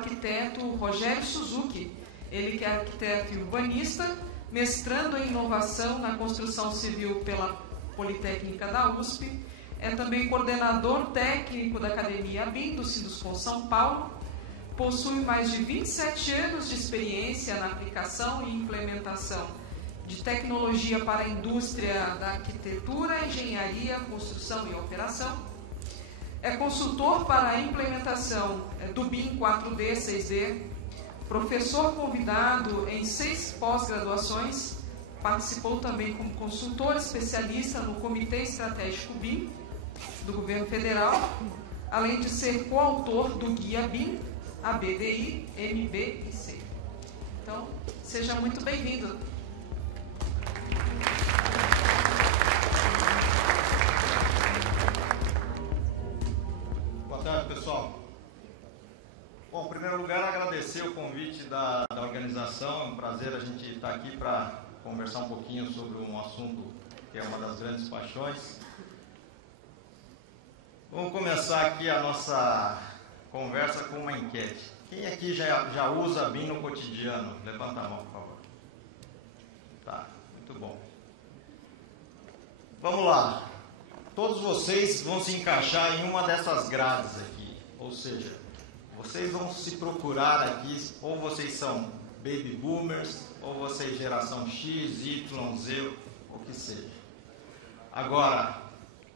arquiteto Rogério Suzuki, ele que é arquiteto e urbanista, mestrando em inovação na construção civil pela Politécnica da USP, é também coordenador técnico da Academia ABIN do Sinduscon São Paulo, possui mais de 27 anos de experiência na aplicação e implementação de tecnologia para a indústria da arquitetura, engenharia, construção e operação. É consultor para a implementação do BIM 4D, 6D, professor convidado em 6 pós-graduações, participou também como consultor especialista no Comitê Estratégico BIM do Governo Federal, além de ser coautor do Guia BIM, ABDI, MB e C. Então, seja muito bem-vindo. Boa tarde, pessoal. Bom, em primeiro lugar, agradecer o convite da organização. É um prazer a gente estar aqui para conversar um pouquinho sobre um assunto que é uma das grandes paixões. Vamos começar aqui a nossa conversa com uma enquete. Quem aqui já usa BIM no cotidiano? Levanta a mão, por favor. Tá, muito bom. Vamos lá. Todos vocês vão se encaixar em uma dessas grades aqui. Ou seja, vocês vão se procurar aqui, ou vocês são baby boomers, ou vocês geração X, Y, Z, o que seja. Agora,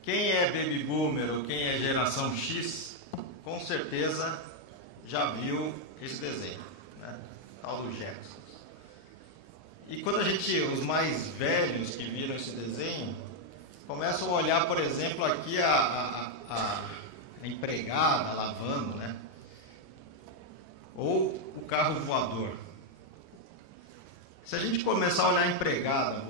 quem é baby boomer ou quem é geração X, com certeza já viu esse desenho, né? Tal do Jetsons. E quando os mais velhos que viram esse desenho, começam a olhar, por exemplo, aqui a empregada lavando, né? Ou o carro voador. Se a gente começar a olhar a empregada,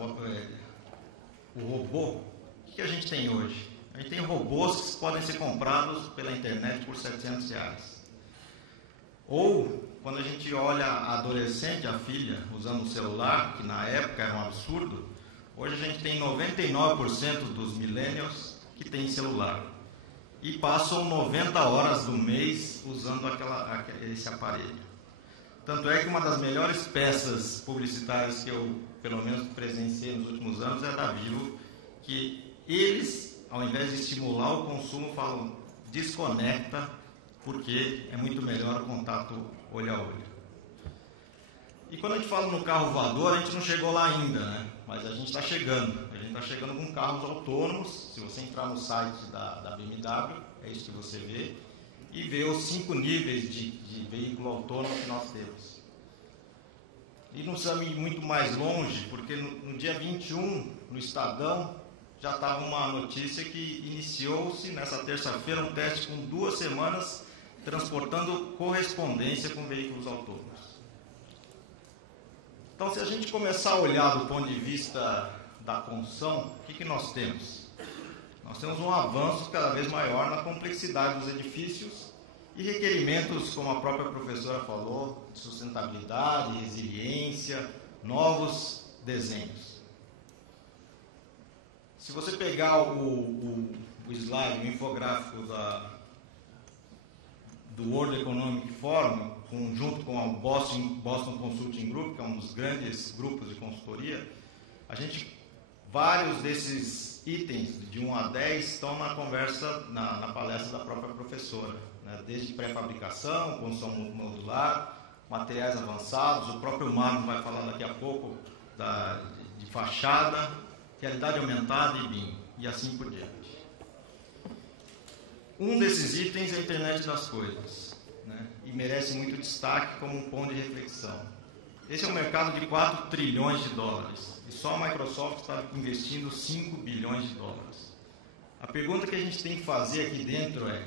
o robô, o que a gente tem hoje? A gente tem robôs que podem ser comprados pela internet por R$700. Ou, quando a gente olha a adolescente, a filha, usando o celular, que na época era um absurdo, hoje a gente tem 99% dos millennials que têm celular. E passam 90 horas do mês usando esse aparelho. Tanto é que uma das melhores peças publicitárias que eu, pelo menos, presenciei nos últimos anos é a da Vivo, que eles, ao invés de estimular o consumo, falam desconecta, porque é muito melhor o contato olho a olho. E quando a gente fala no carro voador, a gente não chegou lá ainda, né? Mas a gente está chegando. A gente está chegando com carros autônomos. Se você entrar no site da BMW, é isso que você vê, e vê os 5 níveis de veículo autônomo que nós temos. E não precisamos ir muito mais longe, porque no dia 21, no Estadão, já estava uma notícia que iniciou-se nessa terça-feira um teste com 2 semanas transportando correspondência com veículos autônomos. Então, se a gente começar a olhar do ponto de vista da construção, o que nós temos? Nós temos um avanço cada vez maior na complexidade dos edifícios e requerimentos, como a própria professora falou, de sustentabilidade, resiliência, novos desenhos. Se você pegar o slide, o infográfico do World Economic Forum, junto com o Boston Consulting Group, que é um dos grandes grupos de consultoria, vários desses itens, de 1 a 10, estão na conversa, na palestra da própria professora, né? Desde pré-fabricação, construção modular, materiais avançados, o próprio Marco vai falar daqui a pouco de fachada, realidade aumentada e BIM, e assim por diante. Um desses itens é a internet das coisas, né? E merece muito destaque como um ponto de reflexão. Esse é um mercado de 4 trilhões de dólares, e só a Microsoft está investindo 5 bilhões de dólares. A pergunta que a gente tem que fazer aqui dentro é: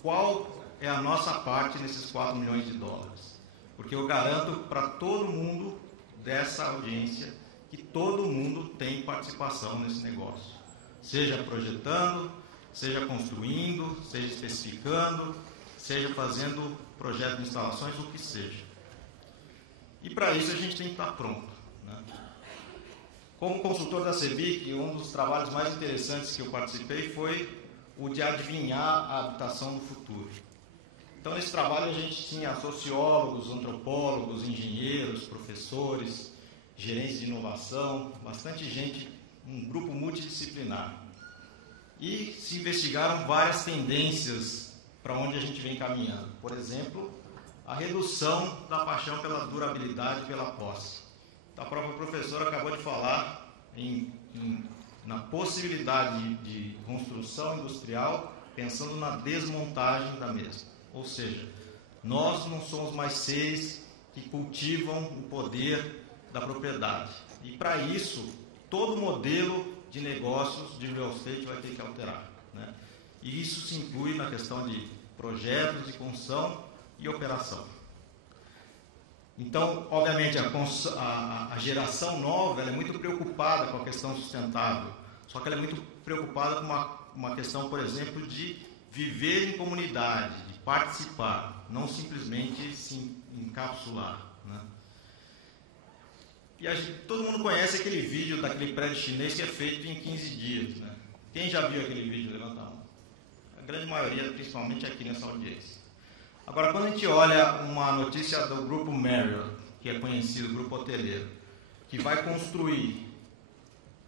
qual é a nossa parte nesses 4 milhões de dólares? Porque eu garanto para todo mundo dessa audiência que todo mundo tem participação nesse negócio, seja projetando, seja construindo, seja especificando, seja fazendo projeto de instalações, o que seja. E para isso a gente tem que estar pronto, né? Como consultor da CEBIC, um dos trabalhos mais interessantes que eu participei foi o de adivinhar a habitação do futuro. Então, nesse trabalho, a gente tinha sociólogos, antropólogos, engenheiros, professores, gerentes de inovação, bastante gente, um grupo multidisciplinar. E se investigaram várias tendências para onde a gente vem caminhando. Por exemplo, a redução da paixão pela durabilidade, pela posse. A própria professora acabou de falar na possibilidade de construção industrial, pensando na desmontagem da mesma. Ou seja, nós não somos mais seres que cultivam o poder da propriedade. E para isso, todo modelo de negócios de real estate vai ter que alterar, né? E isso se inclui na questão de projetos de construção e operação. Então, obviamente, a geração nova ela é muito preocupada com a questão sustentável, só que ela é muito preocupada com uma questão, por exemplo, de viver em comunidade, de participar, não simplesmente se encapsular, né? E todo mundo conhece aquele vídeo daquele prédio chinês que é feito em 15 dias, né? Quem já viu aquele vídeo? Levanta a mão. A grande maioria, principalmente aqui nessa audiência. Agora, quando a gente olha uma notícia do grupo Marriott, que é conhecido, grupo hoteleiro, que vai construir,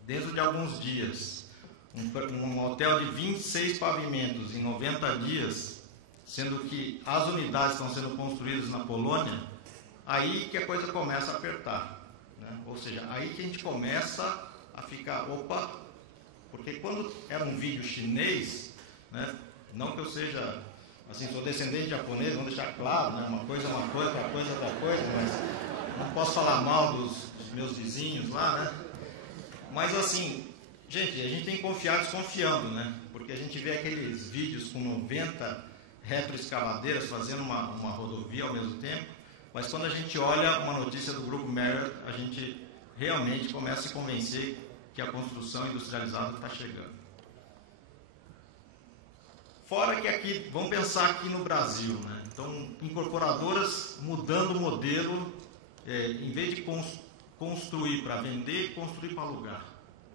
dentro de alguns dias, um hotel de 26 pavimentos em 90 dias, sendo que as unidades estão sendo construídas na Polônia, aí que a coisa começa a apertar, né? Ou seja, aí que a gente começa a ficar, opa, porque quando era um vídeo chinês, né, não que eu seja, assim, sou descendente de japonês, vamos deixar claro, né, uma coisa é uma coisa, outra coisa é outra coisa, mas não posso falar mal dos meus vizinhos lá, né? Mas assim, gente, a gente tem que confiar desconfiando, né? Porque a gente vê aqueles vídeos com 90 retroescavadeiras fazendo uma rodovia ao mesmo tempo, mas quando a gente olha uma notícia do grupo Marriott, a gente realmente começa a se convencer que a construção industrializada está chegando. Fora que aqui, vamos pensar aqui no Brasil, né? Então, incorporadoras mudando o modelo, em vez de construir para vender, construir para alugar,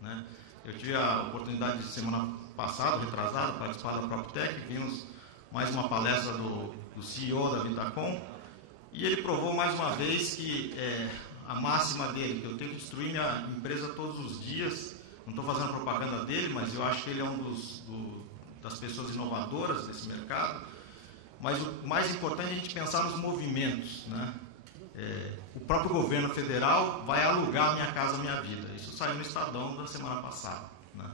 né? Eu tive a oportunidade de semana passada, retrasada, participar da PropTech, vimos mais uma palestra do CEO da Vitacom, e ele provou mais uma vez que a máxima dele, que eu tenho que destruir minha empresa todos os dias, não estou fazendo propaganda dele, mas eu acho que ele é das pessoas inovadoras desse mercado, mas o mais importante é a gente pensar nos movimentos, né? O próprio governo federal vai alugar Minha Casa Minha Vida. Isso saiu no Estadão da semana passada, né?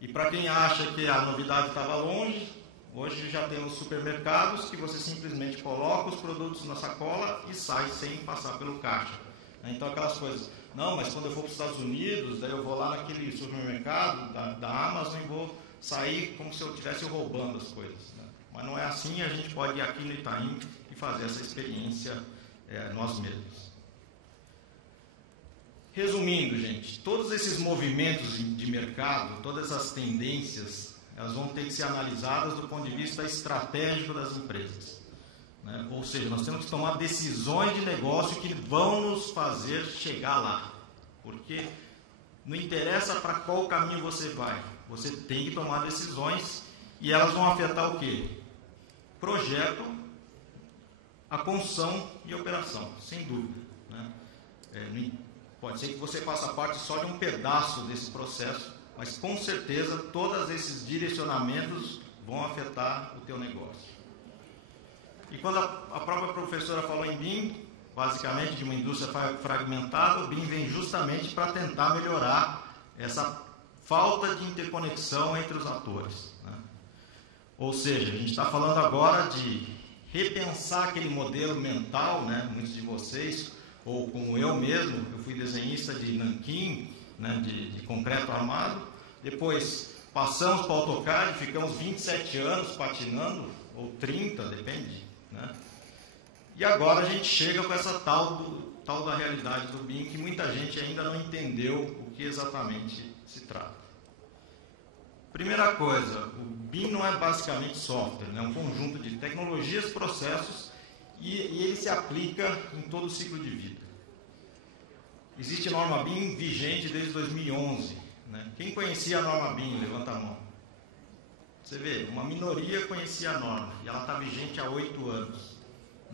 E para quem acha que a novidade estava longe, hoje já temos supermercados que você simplesmente coloca os produtos na sacola e sai sem passar pelo caixa. Então aquelas coisas, não, mas quando eu for para os Estados Unidos, daí eu vou lá naquele supermercado da Amazon e vou sair como se eu estivesse roubando as coisas, né? Mas não é assim, a gente pode ir aqui no Itaim e fazer essa experiência nós mesmos. Resumindo, gente, todos esses movimentos de mercado, todas essas tendências, elas vão ter que ser analisadas do ponto de vista estratégico das empresas, né? Ou seja, nós temos que tomar decisões de negócio que vão nos fazer chegar lá, porque não interessa para qual caminho você vai, você tem que tomar decisões e elas vão afetar o quê? Projeto, a construção e a operação, sem dúvida, né? Pode ser que você faça parte só de um pedaço desse processo, mas com certeza todos esses direcionamentos vão afetar o teu negócio. E quando a própria professora falou em BIM, basicamente de uma indústria fragmentada, o BIM vem justamente para tentar melhorar essa falta de interconexão entre os atores, né? Ou seja, a gente está falando agora de repensar aquele modelo mental, né? Muitos de vocês, ou como eu mesmo, eu fui desenhista de nanquim, né? de concreto armado, depois passamos para o AutoCAD, ficamos 27 anos patinando, ou 30, depende, né? E agora a gente chega com essa tal da realidade do BIM, que muita gente ainda não entendeu o que exatamente se trata. Primeira coisa, o BIM não é basicamente software, né? É um conjunto de tecnologias, processos, e ele se aplica em todo o ciclo de vida. Existe norma BIM vigente desde 2011, né? Quem conhecia a norma BIM? Levanta a mão. Você vê, uma minoria conhecia a norma e ela está vigente há 8 anos.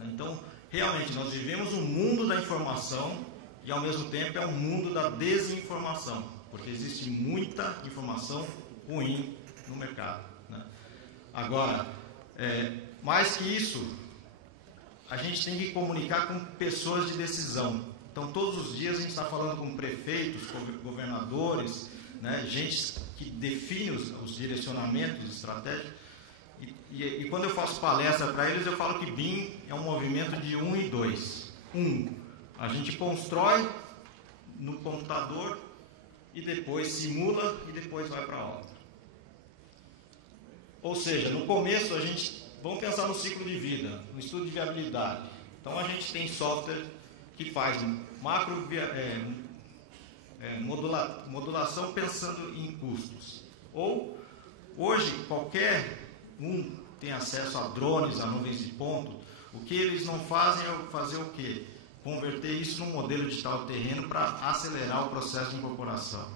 Então, realmente, nós vivemos um mundo da informação e, ao mesmo tempo, é um mundo da desinformação, porque existe muita informação ruim no mercado. Agora, mais que isso, a gente tem que comunicar com pessoas de decisão. Então, todos os dias a gente está falando com prefeitos, com governadores, gente que define os direcionamentos estratégicos. E quando eu faço palestra para eles, eu falo que BIM é um movimento de 1 e 2. 1, a gente constrói no computador e depois simula e depois vai para a obra. Ou seja, no começo vamos pensar no ciclo de vida, no estudo de viabilidade. Então a gente tem software que faz modulação pensando em custos. Ou hoje qualquer tem acesso a drones, a nuvens de ponto. O que eles não fazem é fazer o quê? Converter isso num modelo digital terreno para acelerar o processo de incorporação.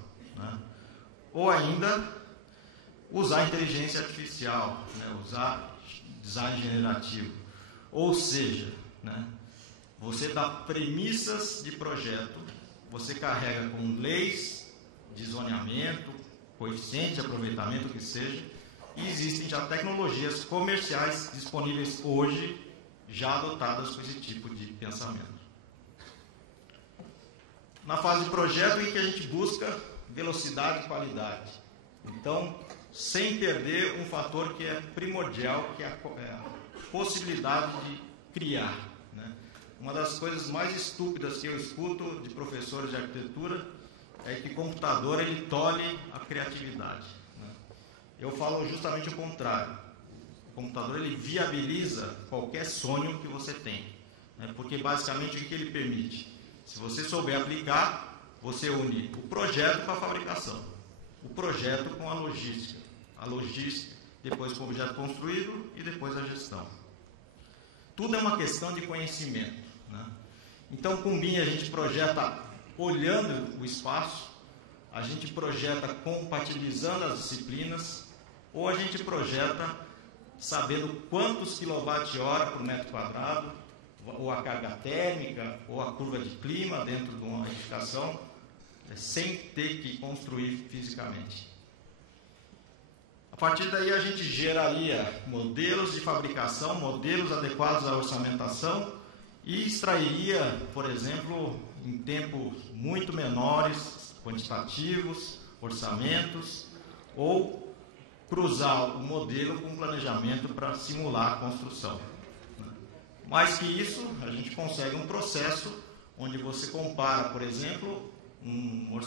Ou ainda usar inteligência artificial, usar design generativo. Ou seja, você dá premissas de projeto, você carrega com leis de zoneamento, coeficiente de aproveitamento, o que seja, e existem já tecnologias comerciais disponíveis hoje, já adotadas com esse tipo de pensamento. Na fase de projeto, em que a gente busca velocidade e qualidade. Então, sem perder um fator que é primordial, que é a possibilidade de criar. Uma das coisas mais estúpidas que eu escuto de professores de arquitetura é que o computador ele tolhe a criatividade. Eu falo justamente o contrário. O computador ele viabiliza qualquer sonho que você tem, porque basicamente o que ele permite? Se você souber aplicar, você une o projeto com a fabricação, o projeto com a logística depois com o objeto construído e depois a gestão. Tudo é uma questão de conhecimento. Então, com o BIM a gente projeta olhando o espaço, a gente projeta compatibilizando as disciplinas, ou a gente projeta sabendo quantos kWh por metro quadrado, ou a carga térmica, ou a curva de clima dentro de uma edificação, sem ter que construir fisicamente. A partir daí a gente geraria modelos de fabricação, modelos adequados à orçamentação e extrairia, por exemplo, em tempos muito menores, quantitativos, orçamentos, ou cruzar o modelo com planejamento para simular a construção. Mais que isso, a gente consegue um processo onde você compara, por exemplo, um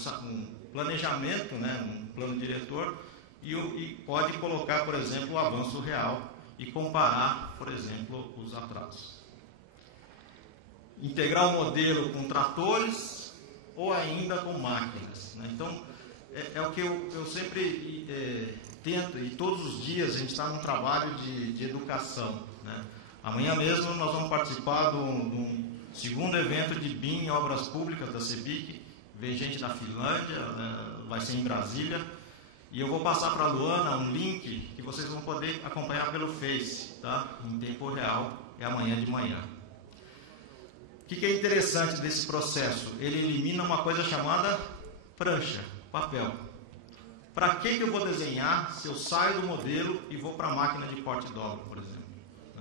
planejamento, um plano diretor, e pode colocar, por exemplo, o avanço real e comparar, por exemplo, os atrasos. Integrar o modelo com tratores ou ainda com máquinas. Então, é o que eu sempre tento, e todos os dias a gente está num trabalho de educação. Amanhã mesmo nós vamos participar de um segundo evento de BIM em obras públicas da CEBIC. Vem gente da Finlândia, vai ser em Brasília. E eu vou passar para a Luana um link que vocês vão poder acompanhar pelo Face, em tempo real, é amanhã de manhã. O que é interessante desse processo? Ele elimina uma coisa chamada prancha, papel. Para que eu vou desenhar se eu saio do modelo e vou para a máquina de corte e dobra, por exemplo?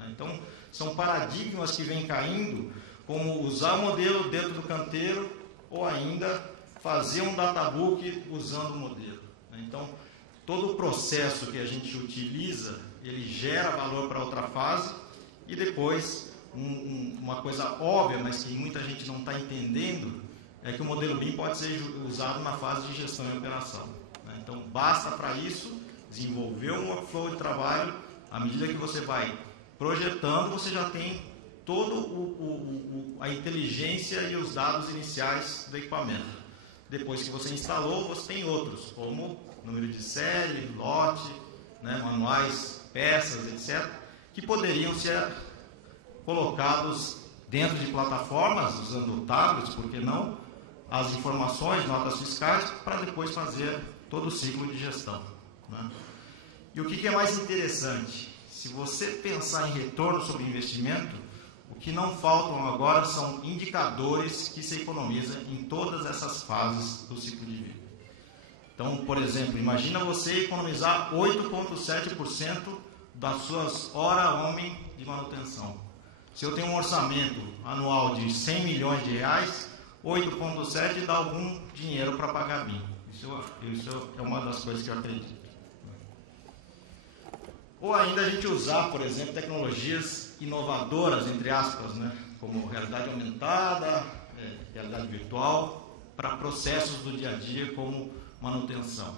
Então, são paradigmas que vêm caindo, como usar o modelo dentro do canteiro ou ainda fazer um databook usando o modelo. Então, todo o processo que a gente utiliza, ele gera valor para outra fase e depois... uma coisa óbvia, mas que muita gente não está entendendo, é que o modelo BIM pode ser usado na fase de gestão e operação. Então, basta para isso desenvolver um workflow de trabalho. À medida que você vai projetando, você já tem toda a inteligência e os dados iniciais do equipamento. Depois que você instalou, você tem outros, como número de série, lote, manuais, peças, etc., que poderiam ser colocados dentro de plataformas, usando tablets, por que não, as informações, notas fiscais, para depois fazer todo o ciclo de gestão. E o que é mais interessante? Se você pensar em retorno sobre investimento, o que não faltam agora são indicadores que se economizam em todas essas fases do ciclo de vida. Então, por exemplo, imagina você economizar 8,7% das suas horas-homem de manutenção. Se eu tenho um orçamento anual de 100 milhões de reais, 8,7 dá algum dinheiro para pagar BIM. Isso é uma das coisas que eu acredito. Ou ainda a gente usar, por exemplo, tecnologias inovadoras, entre aspas, né, como realidade aumentada, realidade virtual, para processos do dia a dia como manutenção.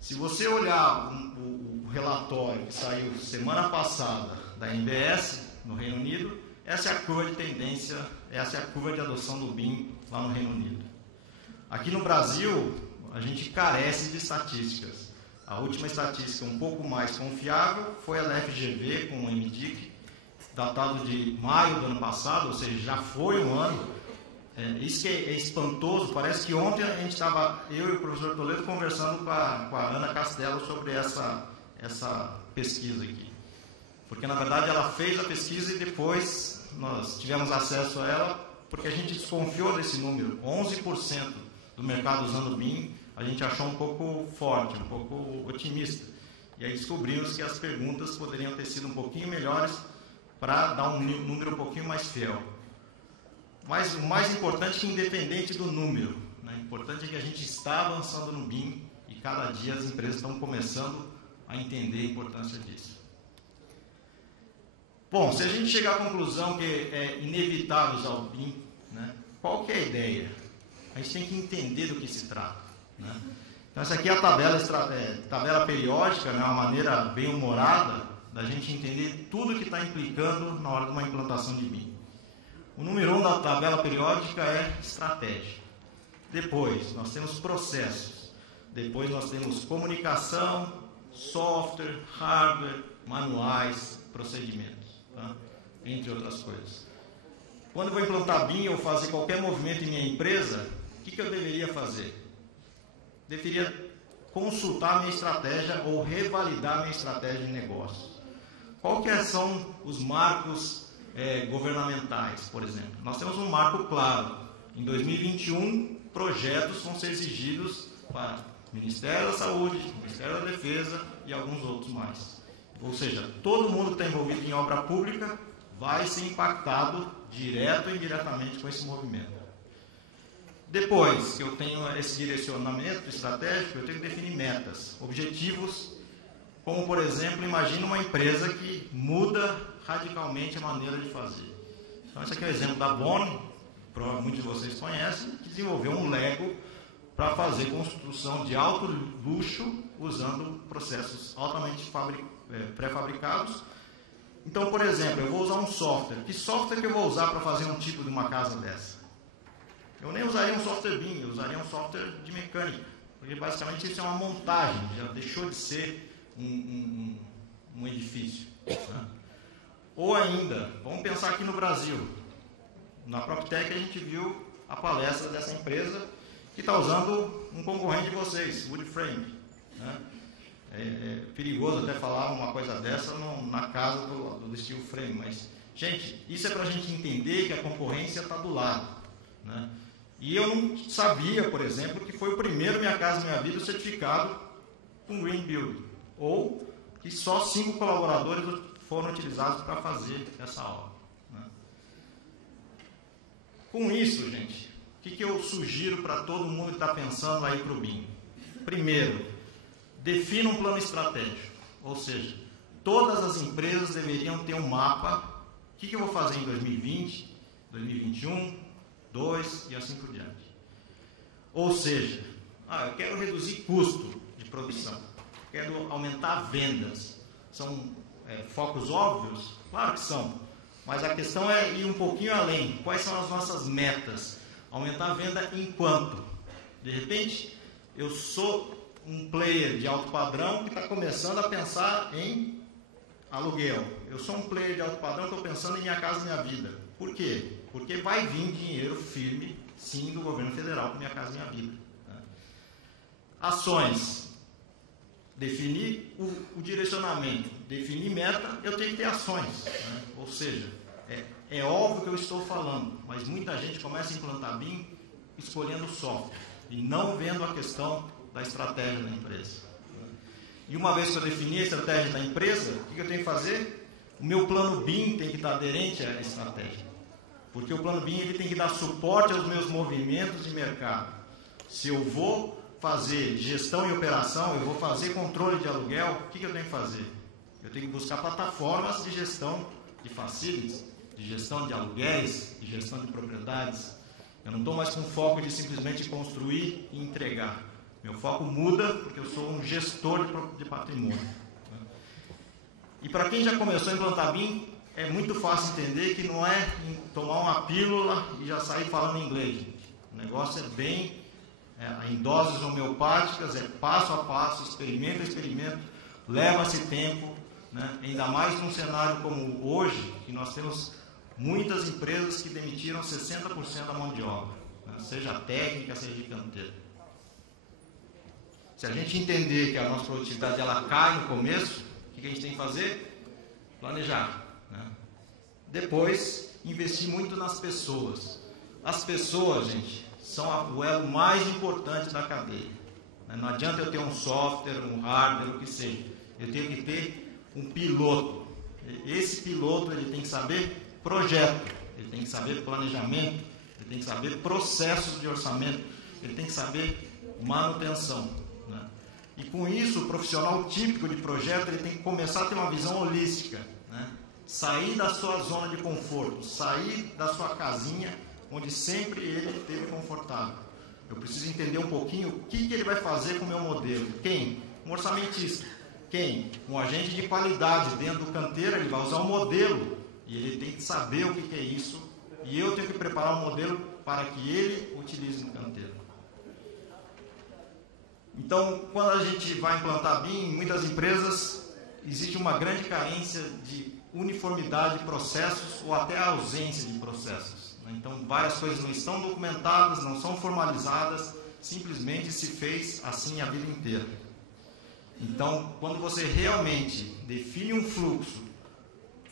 Se você olhar o relatório que saiu semana passada da NBS, no Reino Unido, essa é a curva de tendência, essa é a curva de adoção do BIM lá no Reino Unido. Aqui no Brasil, a gente carece de estatísticas. A última estatística um pouco mais confiável foi a da FGV com o MDIC, datado de maio do ano passado, ou seja, já foi um ano. Isso que é espantoso, parece que ontem a gente estava, eu e o professor Toledo, conversando com a Ana Castelo sobre essa pesquisa aqui. Porque, na verdade, ela fez a pesquisa e depois nós tivemos acesso a ela, porque a gente desconfiou desse número. 11% do mercado usando BIM, a gente achou um pouco forte, um pouco otimista. E aí descobrimos que as perguntas poderiam ter sido um pouquinho melhores para dar um número um pouquinho mais fiel. Mas o mais importante é que, independente do número, né, o importante é que a gente está avançando no BIM e cada dia as empresas estão começando a entender a importância disso. Bom, se a gente chegar à conclusão que é inevitável usar o BIM, né, qual que é a ideia? A gente tem que entender do que se trata. Né? Então, essa aqui é a tabela periódica, né, uma maneira bem humorada da gente entender tudo que está implicando na hora de uma implantação de BIM. O número 1 da tabela periódica é estratégia. Depois, nós temos processos. Depois, nós temos comunicação, software, hardware, manuais, procedimentos, tá? Entre outras coisas. Quando eu vou implantar BIM ou fazer qualquer movimento em minha empresa, o que eu deveria fazer? Deveria consultar a minha estratégia ou revalidar a minha estratégia de negócio. Quais são os marcos governamentais, por exemplo? Nós temos um marco claro. Em 2021, projetos vão ser exigidos para o Ministério da Saúde, o Ministério da Defesa e alguns outros mais. Ou seja, todo mundo que está envolvido em obra pública vai ser impactado direto ou indiretamente com esse movimento. Depois que eu tenho esse direcionamento estratégico, eu tenho que definir metas, objetivos, como, por exemplo, imagina uma empresa que muda radicalmente a maneira de fazer. Então, esse aqui é o exemplo da Boni, provavelmente muitos de vocês conhecem, que desenvolveu um Lego para fazer construção de alto luxo usando processos altamente pré-fabricados. Então, por exemplo, eu vou usar um software. Que software que eu vou usar para fazer um tipo de uma casa dessa? Eu nem usaria um software BIM, eu usaria um software de mecânica, porque basicamente isso é uma montagem, já deixou de ser um edifício. Né? Ou ainda, vamos pensar aqui no Brasil. Na PropTech a gente viu a palestra dessa empresa que está usando um concorrente de vocês, Woodframe. Né? É perigoso até falar uma coisa dessa na casa do Steel Frame, mas, gente, isso é para a gente entender que a concorrência está do lado. Né? E eu não sabia, por exemplo, que foi o primeiro Minha Casa Minha Vida certificado com Green Build, ou que só 5 colaboradores foram utilizados para fazer essa obra. Né? Com isso, gente, o que eu sugiro para todo mundo que está pensando aí para o BIM? Primeiro, defina um plano estratégico, ou seja, todas as empresas deveriam ter um mapa. O que eu vou fazer em 2020, 2021, 2 e assim por diante. Ou seja, eu quero reduzir custo de produção, quero aumentar vendas. São focos óbvios? Claro que são, mas a questão é ir um pouquinho além. Quais são as nossas metas? Aumentar a venda em quanto? De repente, eu sou um player de alto padrão que está começando a pensar em aluguel. Eu sou um player de alto padrão que estou pensando em Minha Casa Minha Vida. Por quê? Porque vai vir dinheiro firme, sim, do governo federal para Minha Casa Minha Vida. Né? Ações. definir o direcionamento, definir meta, eu tenho que ter ações, né? Ou seja, é óbvio que eu estou falando, mas muita gente começa a implantar BIM escolhendo o software e não vendo a questão da estratégia da empresa. E uma vez que eu defini a estratégia da empresa, o que eu tenho que fazer? O meu plano BIM tem que estar aderente à estratégia. Porque o plano BIM ele tem que dar suporte aos meus movimentos de mercado. Se eu vou fazer gestão e operação, eu vou fazer controle de aluguel, o que eu tenho que fazer? Eu tenho que buscar plataformas de gestão de facilities, de gestão de aluguéis, de gestão de propriedades. Eu não estou mais com foco de simplesmente construir e entregar. Meu foco muda porque eu sou um gestor de patrimônio. E para quem já começou a implantar BIM, é muito fácil entender que não é tomar uma pílula e já sair falando inglês. Gente. O negócio é bem em doses homeopáticas, é passo a passo, experimento a experimento, leva-se tempo, né? Ainda mais num cenário como hoje, que nós temos muitas empresas que demitiram 60% da mão de obra, né? Seja técnica, seja de canteiro. Se a gente entender que a nossa produtividade ela cai no começo, o que a gente tem que fazer? Planejar. Né? Depois, investir muito nas pessoas. As pessoas, gente, são o elo mais importante da cadeia. Não adianta eu ter um software, um hardware, o que seja. Eu tenho que ter um piloto. Esse piloto ele tem que saber projeto, ele tem que saber planejamento, ele tem que saber processos de orçamento, ele tem que saber manutenção. Né? E com isso, o profissional típico de projeto ele tem que começar a ter uma visão holística. Né? Sair da sua zona de conforto, sair da sua casinha, onde sempre ele esteve confortável. Eu preciso entender um pouquinho o que ele vai fazer com o meu modelo. Quem? Um orçamentista. Quem? Um agente de qualidade dentro do canteiro, ele vai usar um modelo e ele tem que saber o que é isso e eu tenho que preparar um modelo para que ele utilize no canteiro. Então, quando a gente vai implantar BIM, em muitas empresas existe uma grande carência de uniformidade de processos ou até a ausência de processos. Então, várias coisas não estão documentadas, não são formalizadas, simplesmente se fez assim a vida inteira. Então, quando você realmente define um fluxo,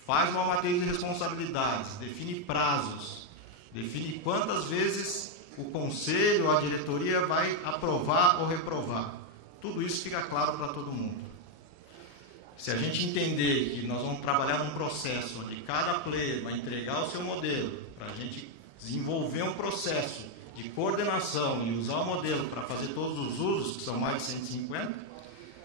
faz uma matriz de responsabilidades, define prazos, define quantas vezes o conselho ou a diretoria vai aprovar ou reprovar, tudo isso fica claro para todo mundo. Se a gente entender que nós vamos trabalhar num processo onde cada player vai entregar o seu modelo, para a gente desenvolver um processo de coordenação e usar o modelo para fazer todos os usos, que são mais de 150,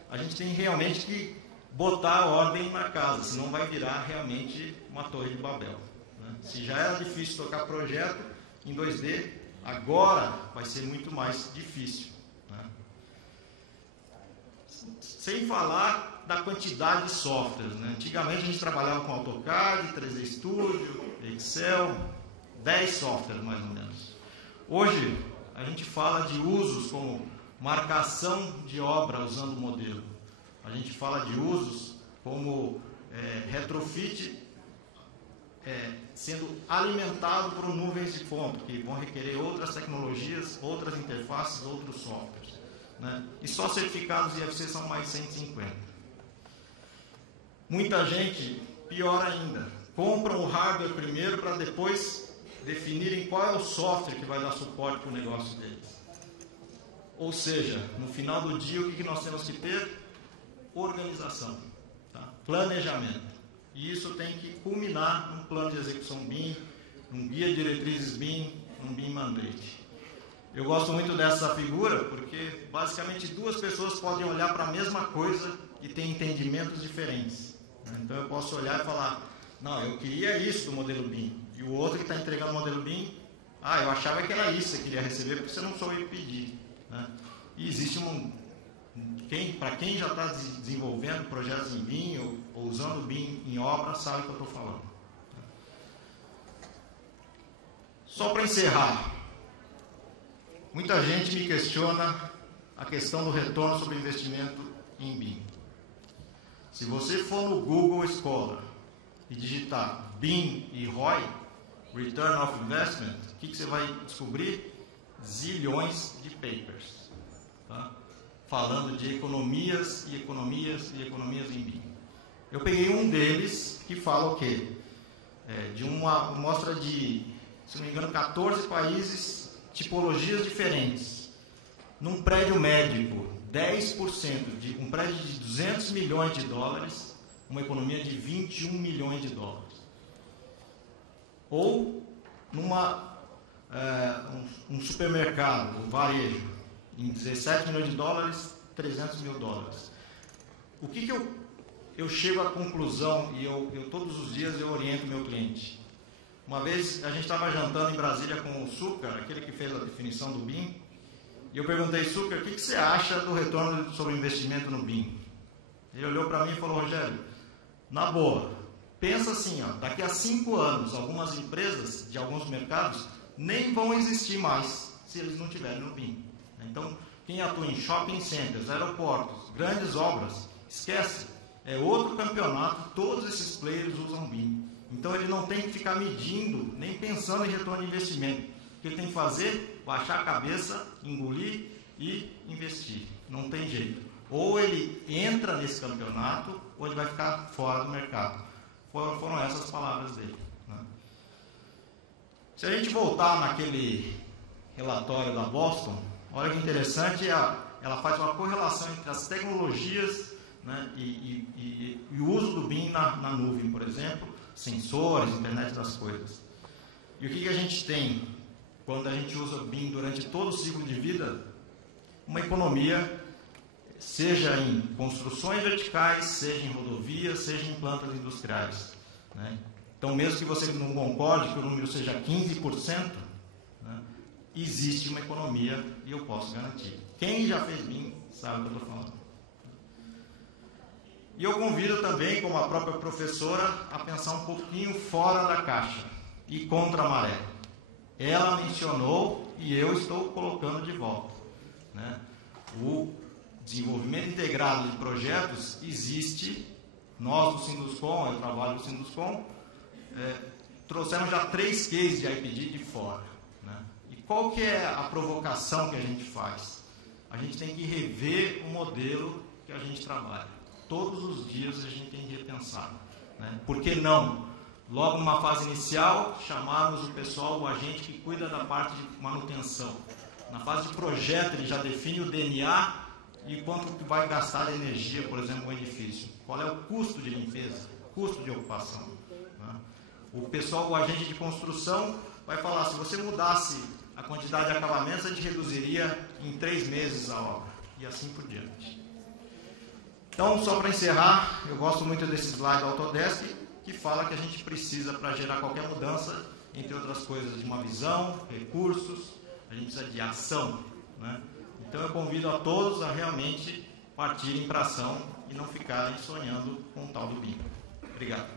a gente tem realmente que botar a ordem na casa, senão vai virar realmente uma torre de Babel. Né? Se já era difícil tocar projeto em 2D, agora vai ser muito mais difícil. Né? Sem falar da quantidade de softwares. Né? Antigamente a gente trabalhava com AutoCAD, 3D Studio, Excel, 10 softwares mais ou menos. Hoje a gente fala de usos como marcação de obra usando o modelo. A gente fala de usos como retrofit sendo alimentado por nuvens de ponto, que vão requerer outras tecnologias, outras interfaces, outros softwares. Né? E só certificados IFC são mais 150. Muita gente, pior ainda, compra o hardware primeiro para depois definirem qual é o software que vai dar suporte para o negócio deles. Ou seja, no final do dia, o que nós temos que ter? Organização, tá? Planejamento. E isso tem que culminar num plano de execução BIM, num guia de diretrizes BIM, num BIM mandate. Eu gosto muito dessa figura porque, basicamente, duas pessoas podem olhar para a mesma coisa e ter entendimentos diferentes. Então, eu posso olhar e falar, não, eu queria isso do modelo BIM. E o outro que está entregando o modelo BIM, eu achava que era isso que você queria receber porque você não soube pedir. Né? E existe para quem já está desenvolvendo projetos em BIM ou usando BIM em obra, sabe o que eu estou falando. Só para encerrar, muita gente me questiona a questão do retorno sobre investimento em BIM. Se você for no Google Scholar e digitar BIM e ROI, Return of Investment, o que você vai descobrir? Zilhões de papers. Tá? falando de economias e economias e economias em BIM. Eu peguei um deles que fala o quê? De uma mostra de, se não me engano, 14 países, tipologias diferentes. Num prédio médico, 10% de um prédio de 200 milhões de dólares, uma economia de 21 milhões de dólares. Ou um supermercado, um varejo, em 17 milhões de dólares, 300 mil dólares. O que eu chego à conclusão, e eu todos os dias eu oriento meu cliente. Uma vez a gente estava jantando em Brasília com o Sucar, aquele que fez a definição do BIM, e eu perguntei, Sucar, o que você acha do retorno sobre investimento no BIM? Ele olhou para mim e falou, Rogério, na boa, pensa assim, ó, daqui a 5 anos, algumas empresas de alguns mercados nem vão existir mais se eles não tiverem no BIM. Então, quem atua em shopping centers, aeroportos, grandes obras, esquece, é outro campeonato, todos esses players usam BIM. Então, ele não tem que ficar medindo, nem pensando em retorno de investimento. O que ele tem que fazer? Baixar a cabeça, engolir e investir. Não tem jeito. Ou ele entra nesse campeonato, ou ele vai ficar fora do mercado. Foram essas as palavras dele. Né? Se a gente voltar naquele relatório da Boston, olha que interessante, ela faz uma correlação entre as tecnologias, né, e o uso do BIM na nuvem, por exemplo, sensores, internet das coisas. E o que a gente tem quando a gente usa o BIM durante todo o ciclo de vida? Uma economia, seja em construções verticais, seja em rodovias, seja em plantas industriais. Né? Então, mesmo que você não concorde que o número seja 15%, né, existe uma economia e eu posso garantir. Quem já fez BIM sabe o que eu estou falando. E eu convido também, como a própria professora, a pensar um pouquinho fora da caixa e contra a maré. Ela mencionou e eu estou colocando de volta. Né? O desenvolvimento integrado de projetos existe. Nós do Sinduscom, eu trabalho no Sinduscom, trouxemos já 3 cases de IPD de fora. Né? E qual que é a provocação que a gente faz? A gente tem que rever o modelo que a gente trabalha. Todos os dias a gente tem que repensar. Né? Por que não? Logo numa fase inicial, chamarmos o pessoal, o agente que cuida da parte de manutenção. Na fase de projeto, ele já define o DNA e quanto que vai gastar de energia, por exemplo, um edifício. Qual é o custo de limpeza, custo de ocupação. Né? O pessoal, o agente de construção, vai falar, se você mudasse a quantidade de acabamentos, a gente reduziria em 3 meses a obra. E assim por diante. Então, só para encerrar, eu gosto muito desse slide do Autodesk, que fala que a gente precisa, para gerar qualquer mudança, entre outras coisas, de uma visão, recursos, a gente precisa de ação. Né? Então, eu convido a todos a realmente partirem para a ação e não ficarem sonhando com o tal do BIM. Obrigado.